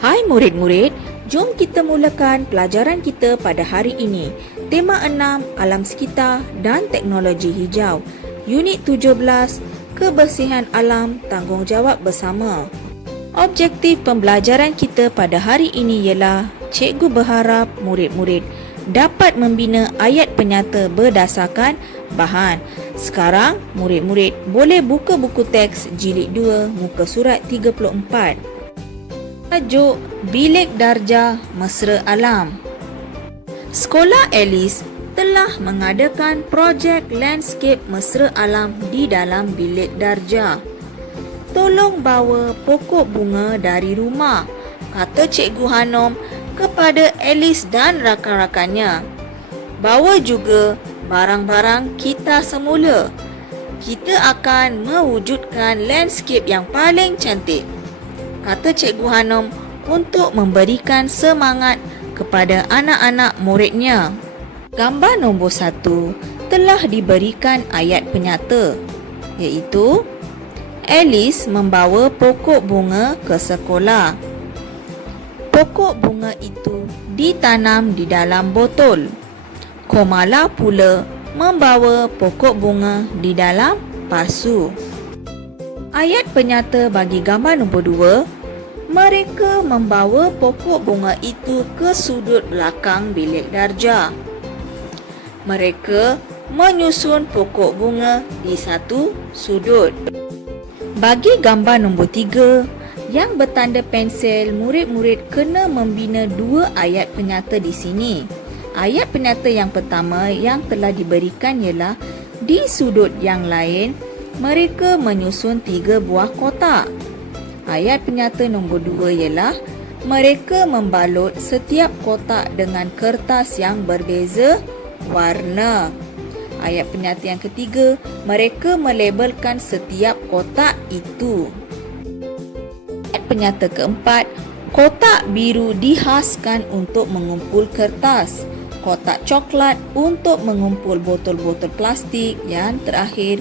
Hai murid-murid, jom kita mulakan pelajaran kita pada hari ini. Tema 6, Alam Sekitar dan Teknologi Hijau. Unit 17, Kebersihan Alam, Tanggungjawab Bersama. Objektif pembelajaran kita pada hari ini ialah cikgu berharap murid-murid dapat membina ayat penyata berdasarkan bahan. Sekarang, murid-murid boleh buka buku teks jilid 2, muka surat 34. Tajuk Bilik Darjah Mesra Alam. Sekolah Alice telah mengadakan projek landscape mesra alam di dalam bilik darjah. Tolong bawa pokok bunga dari rumah, kata Cikgu Hanom kepada Alice dan rakan-rakannya. Bawa juga barang-barang kita semula. Kita akan mewujudkan landscape yang paling cantik, kata Cikgu Hanom untuk memberikan semangat kepada anak-anak muridnya. Gambar nombor 1 telah diberikan ayat penyata, iaitu Alice membawa pokok bunga ke sekolah. Pokok bunga itu ditanam di dalam botol. Komala pula membawa pokok bunga di dalam pasu. Ayat penyata bagi gambar nombor 2, mereka membawa pokok bunga itu ke sudut belakang bilik darjah. Mereka menyusun pokok bunga di satu sudut. Bagi gambar nombor 3 yang bertanda pensel, murid-murid kena membina 2 ayat penyata di sini. Ayat penyata yang pertama yang telah diberikan ialah di sudut yang lain mereka menyusun 3 buah kotak. Ayat penyata nombor 2 ialah mereka membalut setiap kotak dengan kertas yang berbeza warna. Ayat penyata yang ketiga, mereka melabelkan setiap kotak itu. Ayat penyata keempat, kotak biru dihaskan untuk mengumpul kertas, kotak coklat untuk mengumpul botol-botol plastik, yang terakhir,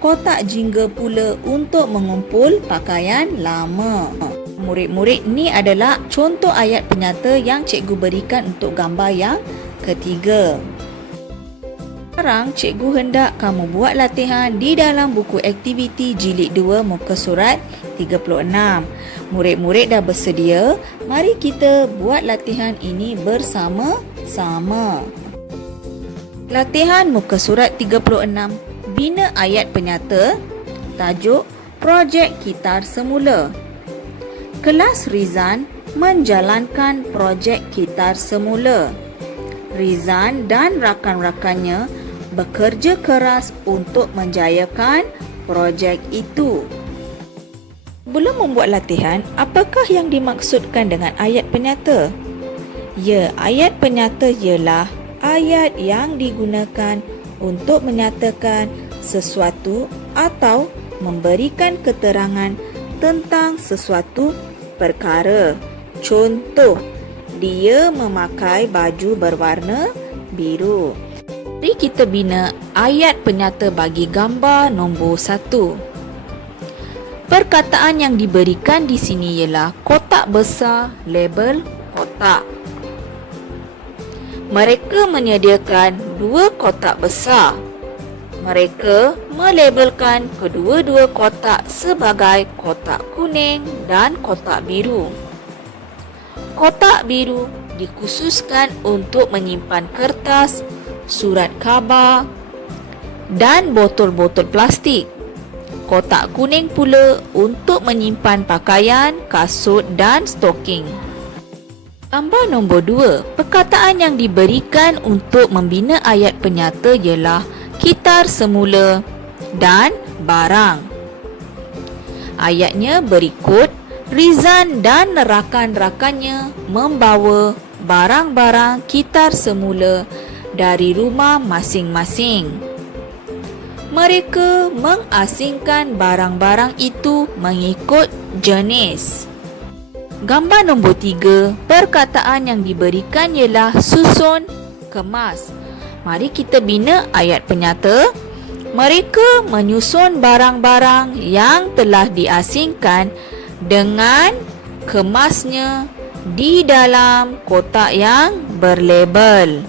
kotak jingga pula untuk mengumpul pakaian lama. Murid-murid, ni adalah contoh ayat penyata yang cikgu berikan untuk gambar yang ketiga. Sekarang cikgu hendak kamu buat latihan di dalam buku aktiviti jilid 2 muka surat 36. Murid-murid dah bersedia? Mari kita buat latihan ini bersama-sama. Latihan muka surat 36. Bina ayat penyata. Tajuk Projek Kitar Semula. Kelas Rizan menjalankan projek kitar semula. Rizan dan rakan-rakannya bekerja keras untuk menjayakan projek itu. Sebelum membuat latihan, apakah yang dimaksudkan dengan ayat penyata? Ya, ayat penyata ialah ayat yang digunakan untuk menyatakan sesuatu atau memberikan keterangan tentang sesuatu perkara. Contoh, dia memakai baju berwarna biru. Mari kita bina ayat penyata bagi gambar nombor 1. Perkataan yang diberikan di sini ialah kotak besar, label kotak. Mereka menyediakan 2 kotak besar. Mereka melabelkan kedua-dua kotak sebagai kotak kuning dan kotak biru. Kotak biru dikhususkan untuk menyimpan kertas, surat khabar dan botol-botol plastik. Kotak kuning pula untuk menyimpan pakaian, kasut dan stoking. Gambar nombor 2, perkataan yang diberikan untuk membina ayat penyata ialah kitar semula dan barang. Ayatnya berikut, Rizan dan rakan-rakannya membawa barang-barang kitar semula dari rumah masing-masing. Mereka mengasingkan barang-barang itu mengikut jenis. Gambar nombor 3, perkataan yang diberikan ialah susun, kemas. Mari kita bina ayat penyata. Mereka menyusun barang-barang yang telah diasingkan dengan kemasnya di dalam kotak yang berlabel.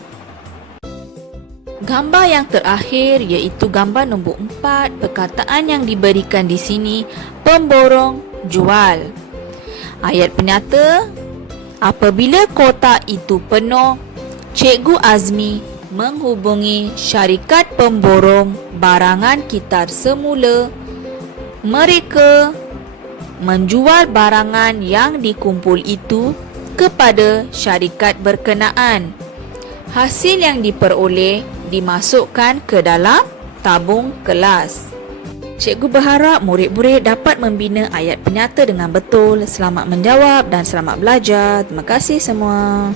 Gambar yang terakhir iaitu gambar nombor 4. Perkataan yang diberikan di sini pemborong jual. Ayat penyata, apabila kotak itu penuh, Cikgu Azmi menghubungi syarikat pemborong barangan kitar semula. Mereka menjual barangan yang dikumpul itu kepada syarikat berkenaan. Hasil yang diperoleh dimasukkan ke dalam tabung kelas. Cikgu berharap murid-murid dapat membina ayat penyata dengan betul. Selamat menjawab dan selamat belajar. Terima kasih semua.